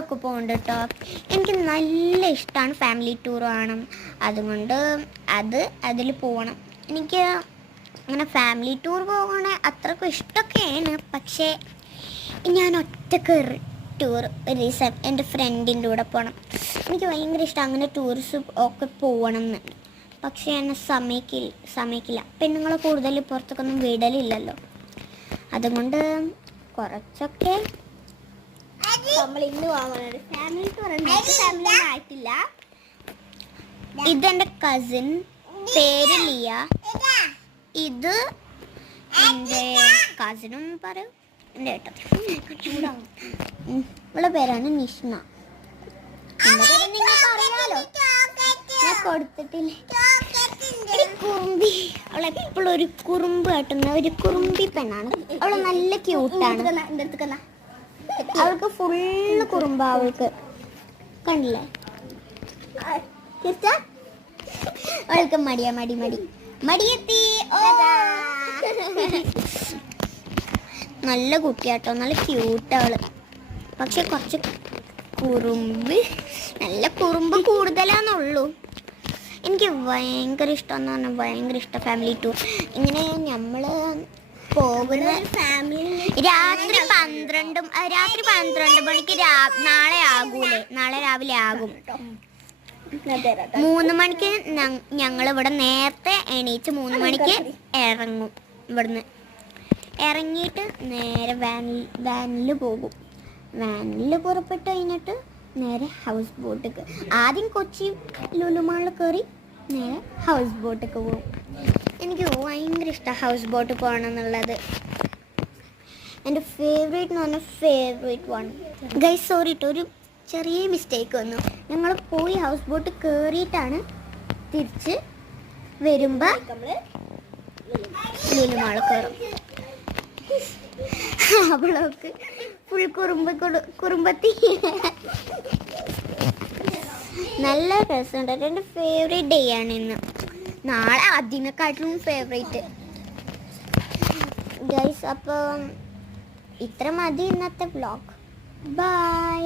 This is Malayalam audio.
ടൂറൊക്കെ പോകുന്നുണ്ട് കേട്ടോ. എനിക്ക് നല്ല ഇഷ്ടമാണ് ഫാമിലി ടൂർ വേണം, അതുകൊണ്ട് അതിൽ പോകണം. എനിക്ക് അങ്ങനെ ഫാമിലി ടൂർ പോകണ അത്രക്കും ഇഷ്ടമൊക്കെയാണ്. പക്ഷേ ഞാൻ ഒറ്റക്ക് ടൂർ ഒരു ദിവസം എൻ്റെ ഫ്രണ്ടിൻ്റെ കൂടെ പോകണം. എനിക്ക് ഭയങ്കര ഇഷ്ടം അങ്ങനെ ടൂറിസ്റ്റ് ഒക്കെ പോകണം എന്നുണ്ട്. പക്ഷേ എന്നെ സമ്മതിക്കില്ല. പെണ്ണുങ്ങളെ കൂടുതൽ പുറത്തേക്കൊന്നും വിടലില്ലല്ലോ. അതുകൊണ്ട് കുറച്ചൊക്കെ നമ്മൾ ഇന്ന് പോകാൻ ഫാമിലി ടൂർ ഫാമിലി ആയിട്ടില്ല. ഇതെൻ്റെ കസിൻ, പേര് ലിയ. ഇത് എൻ്റെ കസിനും പറയും, എൻ്റെ ഏട്ടൻ. ഇവളുടെ പേരാണ് നിഷ്ണ. നിങ്ങൾക്ക് അറിയാലോ, ഞാൻ കൊടുത്തിട്ടില്ല. കുറുമ്പി, അവളെപ്പോഴും ഒരു കുറുമ്പ് കാട്ടുന്ന ഒരു കുറുമ്പി പെണ്ണാണ്. അവള് നല്ല ക്യൂട്ടാണ്. അവൾക്ക് ഫുള്ള് കുറുമ്പ. അവൾക്ക് കണ്ടില്ലേ, അവൾക്ക് മടിയെത്തി. നല്ല കുട്ടിയാട്ടോ, നല്ല ക്യൂട്ടവള്. പക്ഷെ കുറച്ച് നല്ല കുറുമ്പ് കൂടുതലാന്നുള്ളൂ. എനിക്ക് ഭയങ്കര ഇഷ്ടമെന്ന് പറഞ്ഞാൽ ഭയങ്കര ഇഷ്ടം ഫാമിലി ടൂർ. ഇങ്ങനെ നമ്മൾ പോകുന്ന രാത്രി 12 മണിക്ക് നാളെ രാവിലെ ആകും. 3 മണിക്ക് ഞങ്ങളിവിടെ നേരത്തെ എണീച്ച് 3 മണിക്ക് ഇറങ്ങും. ഇവിടുന്ന് ഇറങ്ങിയിട്ട് നേരെ വാനിൽ പോകും. വാനിൽ പുറപ്പെട്ട് കഴിഞ്ഞിട്ട് നേരെ ഹൗസ് ബോട്ടിക്ക്, ആദ്യം കൊച്ചി ലുലു മാളിൽ കയറി നേരെ ഹൗസ് ബോട്ടിക്ക് പോകും. എനിക്ക് ഭയങ്കര ഇഷ്ടമാണ് ഹൗസ് ബോട്ട് പോകണം എന്നുള്ളത്. എൻ്റെ ഫേവറേറ്റ് എന്ന് പറഞ്ഞാൽ ഫേവറേറ്റ് വൺ. ഗൈസ് സോറി കേട്ടോ, ഒരു ചെറിയ മിസ്റ്റേക്ക് വന്നു. ഞങ്ങൾ പോയി ഹൗസ് ബോട്ട് കയറിയിട്ടാണ് തിരിച്ച് വരുമ്പോൾ ലുലു മാളിൽ കയറും. അവളൊക്കെ ഫുൾ കുറുമ്പത്തി. നല്ല രസമുണ്ട്. എൻ്റെ ഫേവറേറ്റ് ഡേ ആണ് ഇന്ന്. നാളെ അതിനെക്കാട്ടിലും ഫേവറേറ്റ്. ഗൈസ്, അപ്പം ഇത്ര മതി ഇന്നത്തെ വ്ളോഗ്. ബൈ.